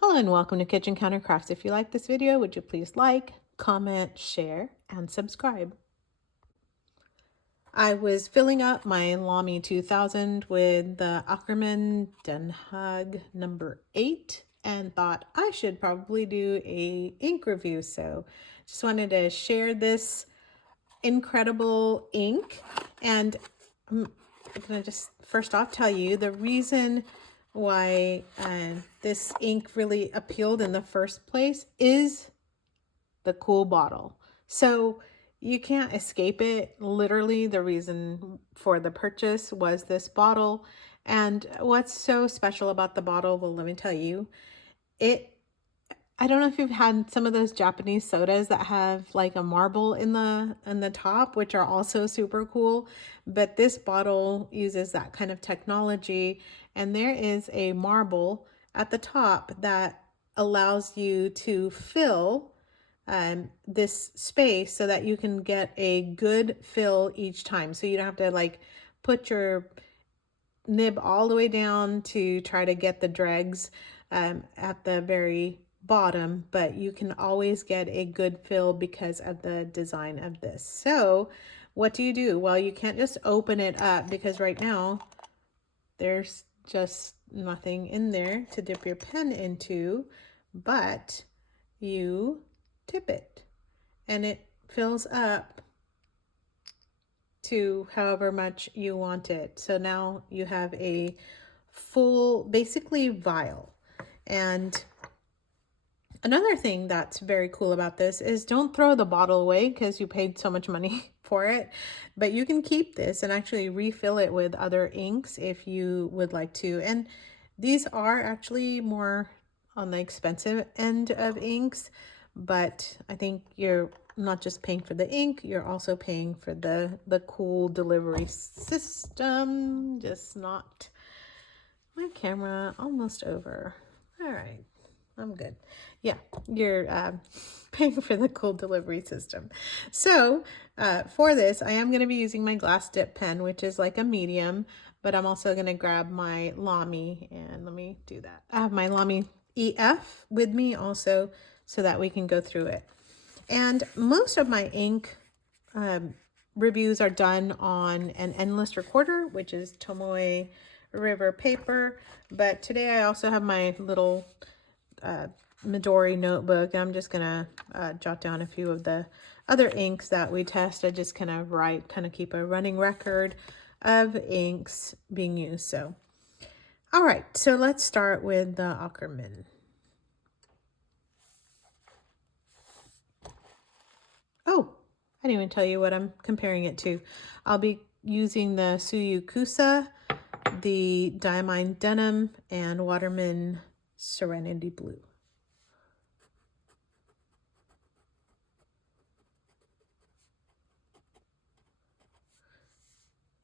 Hello and welcome to Kitchen Counter Crafts. If you like this video, would you please like, comment, share, and subscribe? I was filling up my Lamy 2000 with the Akkerman Den Haag number 8 and thought I should probably do a ink review. So just wanted to share this incredible ink. And I'm going to just first off tell you the reason why this ink really appealed in the first place is the cool bottle. So you can't escape it. Literally, the reason for the purchase was this bottle. And what's so special about the bottle? Well, let me tell you. I don't know if you've had some of those Japanese sodas that have like a marble in the top, which are also super cool, but this bottle uses that kind of technology, and there is a marble at the top that allows you to fill this space so that you can get a good fill each time. So you don't have to like put your nib all the way down to try to get the dregs at the very bottom, but you can always get a good fill because of the design of this. So what do? Well, you can't just open it up because right now there's just nothing in there to dip your pen into, but you tip it and it fills up to however much you want it. So now you have a full, basically vial. And another thing that's very cool about this is don't throw the bottle away because you paid so much money for it, but you can keep this and actually refill it with other inks if you would like to. And these are actually more on the expensive end of inks, but I think you're not just paying for the ink, you're also paying for the cool delivery system. Just not my camera almost over. All right, I'm good. Yeah, you're paying for the cool delivery system. So for this, I am going to be using my glass dip pen, which is like a medium, but I'm also going to grab my Lamy, and let me do that. I have my Lamy EF with me also so that we can go through it. And most of my ink reviews are done on an endless recorder, which is Tomoe River paper. But today I also have my little Midori notebook. I'm just gonna jot down a few of the other inks that we test. I just kind of keep a running record of inks being used. So, all right, so let's start with the Akkerman. Oh, I didn't even tell you what I'm comparing it to. I'll be using the Tsuyu Kusa, the Diamine Denim, and Waterman Serenity Blue.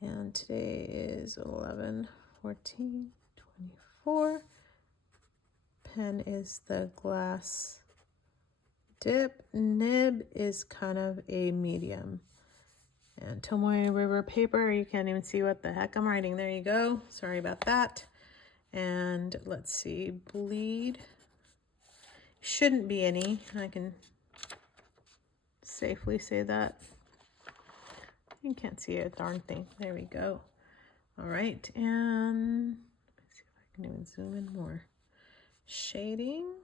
And today is 11/14/24. Pen is the glass dip. Nib is kind of a medium. And Tomoe River paper, you can't even see what the heck I'm writing. There you go. Sorry about that. And let's see, bleed. Shouldn't be any. I can safely say that. You can't see a darn thing. There we go. All right, and let's see if I can even zoom in more. Shading.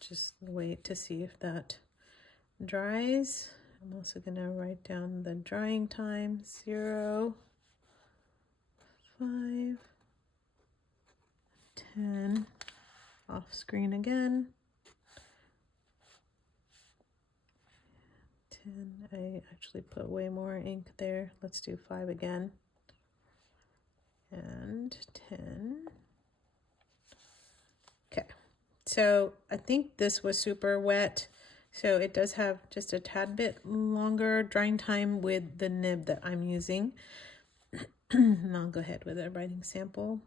Just wait to see if that dries. I'm also going to write down the drying time, 0, 5, 10, off screen again. 10, I actually put way more ink there. Let's do 5 again. And 10. Okay, so I think this was super wet. So it does have just a tad bit longer drying time with the nib that I'm using. And I'll go ahead with a writing sample.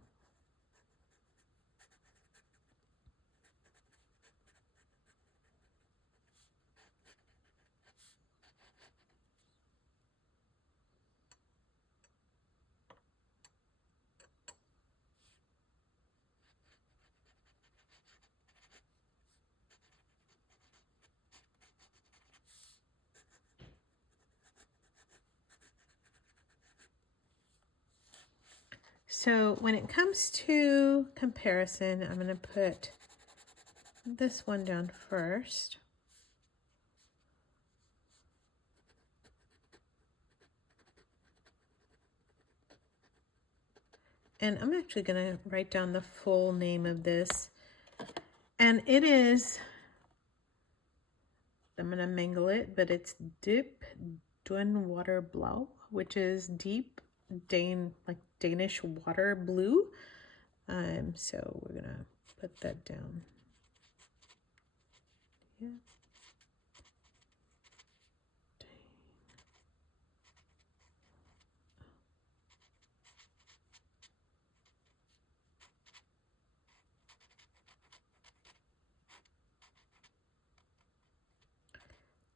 So when it comes to comparison, I'm going to put this one down first. And I'm actually going to write down the full name of this. And it is, I'm going to mangle it, but it's Diep-Duinwaterblauw, which is deep like Danish water blue. So we're going to put that down. Yeah.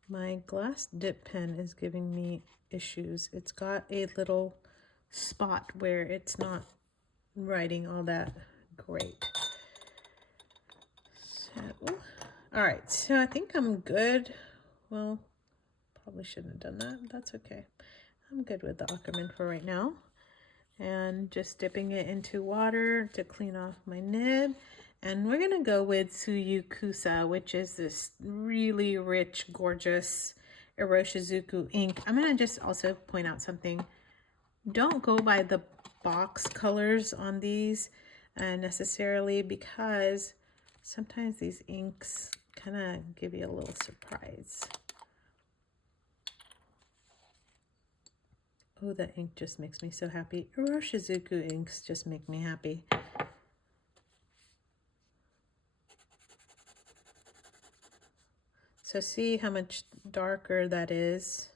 My glass dip pen is giving me issues. It's got a little spot where it's not writing all that great. So, all right, so I think I'm good. Well, probably shouldn't have done that. That's okay. I'm good with the Akkerman for right now. And just dipping it into water to clean off my nib. And we're gonna go with Tsuyu Kusa, which is this really rich, gorgeous Iroshizuku ink. I'm gonna just also point out something. Don't go by the box colors on these necessarily, because sometimes these inks kind of give you a little surprise. Oh, that ink just makes me so happy. Iroshizuku inks just make me happy. So see how much darker that is.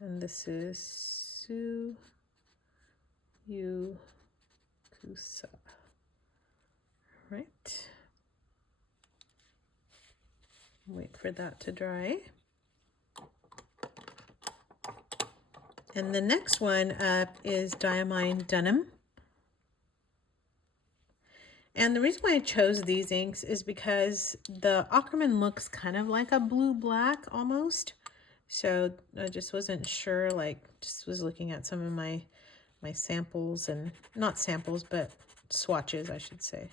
And this is Tsuyu Kusa. Right. Wait for that to dry. And the next one up is Diamine Denim. And the reason why I chose these inks is because the Akkerman looks kind of like a blue-black almost. So I just wasn't sure, like, just was looking at some of my samples, and not samples, but swatches, I should say.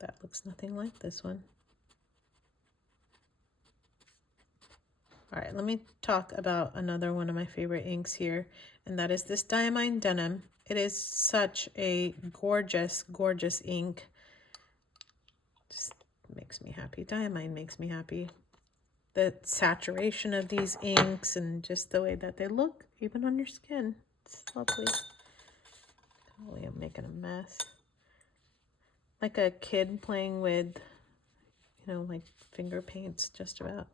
That looks nothing like this one. All right, let me talk about another one of my favorite inks here, and that is this Diamine Denim. It is such a gorgeous, gorgeous ink. Just makes me happy. Diamine makes me happy. The saturation of these inks and just the way that they look, even on your skin. It's lovely. Golly, I'm making a mess. Like a kid playing with, you know, like finger paints, just about.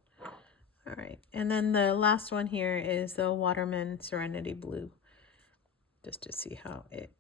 All right, and then the last one here is the Waterman Serenity Blue, just to see how it.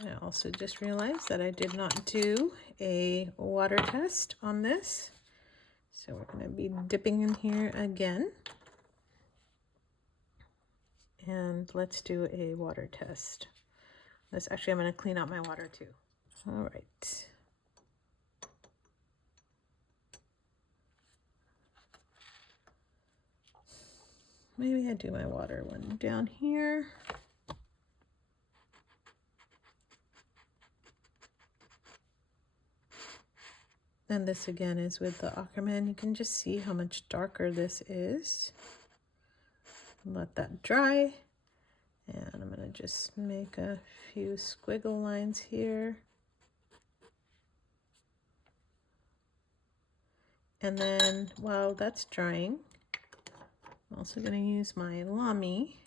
I also just realized that I did not do a water test on this. So we're going to be dipping in here again. And let's do a water test. This actually, I'm going to clean out my water too. All right. Maybe I do my water one down here. And this again is with the Akkerman. You can just see how much darker this is. Let that dry. And I'm going to just make a few squiggle lines here. And then while that's drying, I'm also going to use my Lamy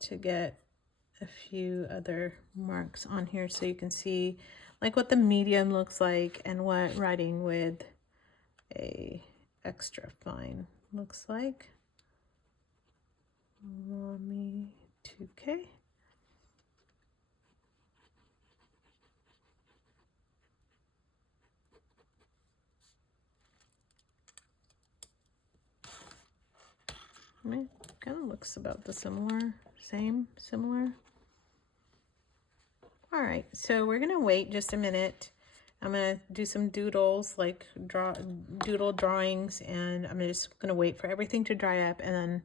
to get a few other marks on here so you can see like what the medium looks like and what writing with a extra fine looks like. Mommy 2K. Kind of looks about the similar. All right, so we're gonna wait just a minute. I'm gonna do some doodles, like doodle drawings, and I'm just gonna wait for everything to dry up and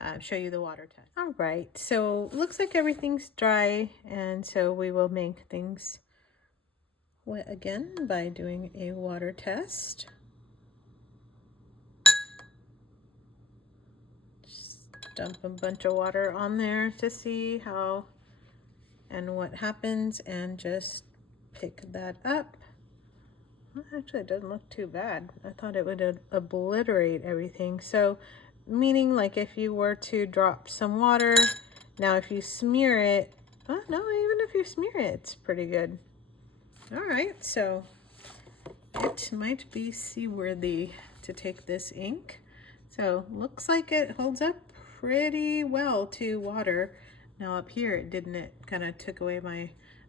then show you the water test. All right, so looks like everything's dry, and so we will make things wet again by doing a water test. Dump a bunch of water on there to see how and what happens, and just pick that up. Well, actually, it doesn't look too bad. I thought it would obliterate everything. So, meaning like if you were to drop some water, now if you smear it, oh no, even if you smear it, it's pretty good. All right, so it might be seaworthy to take this ink. So looks like it holds up pretty well to water. Now up here it didn't. It kind of took away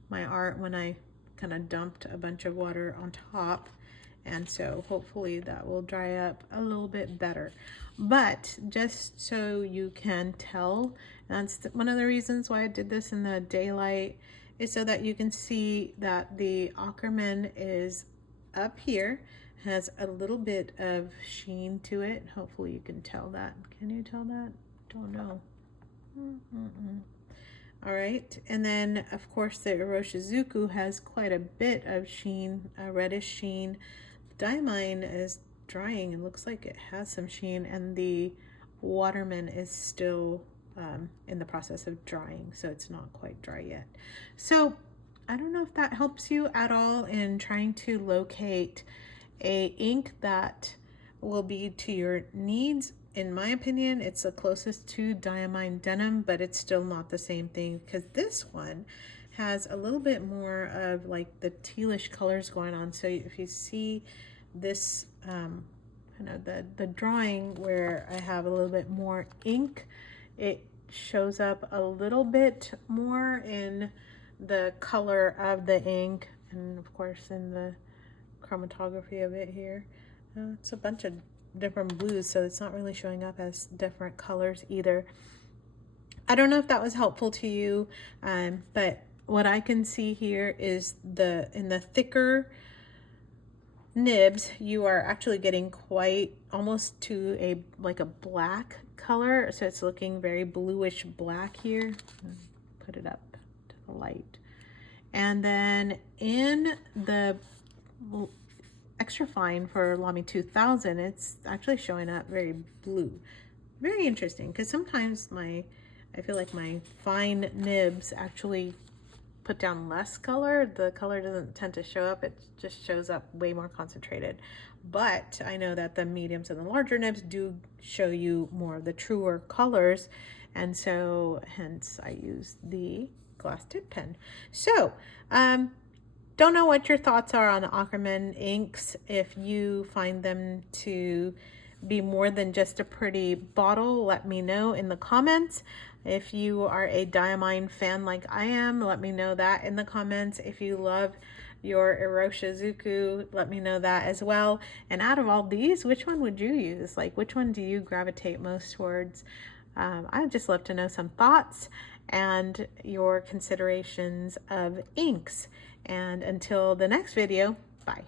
my art when I kind of dumped a bunch of water on top, and so hopefully that will dry up a little bit better. But just so you can tell, that's one of the reasons why I did this in the daylight, is so that you can see that the Akkerman is up here, has a little bit of sheen to it. Hopefully you can tell that. Can you tell that? Don't know. All right, and then of course the Iroshizuku has quite a bit of sheen, a reddish sheen. The Diamine is drying and looks like it has some sheen, and the Waterman is still in the process of drying, so it's not quite dry yet. So I don't know if that helps you at all in trying to locate a ink that will be to your needs. In my opinion, it's the closest to Diamine Denim, but it's still not the same thing, because this one has a little bit more of like the tealish colors going on. So if you see this, the drawing where I have a little bit more ink, it shows up a little bit more in the color of the ink, and of course in the chromatography of it here. It's a bunch of different blues, so it's not really showing up as different colors either. I don't know if that was helpful to you, but what I can see here is in the thicker nibs, you are actually getting quite almost to like a black color, so it's looking very bluish black here. Put it up to the light, and then in the extra fine for Lamy 2000, it's actually showing up very blue. Very interesting, because sometimes I feel like my fine nibs actually put down less color. The color doesn't tend to show up, it just shows up way more concentrated. But I know that the mediums and the larger nibs do show you more of the truer colors, and so hence I use the glass tip pen. So don't know what your thoughts are on Akkerman inks, if you find them to be more than just a pretty bottle. Let me know in the comments. If you are a Diamine fan like I am, let me know that in the comments. If you love your Iroshizuku, let me know that as well. And out of all these, which one would you use? Like, which one do you gravitate most towards? I'd just love to know some thoughts and your considerations of inks. And until the next video, bye.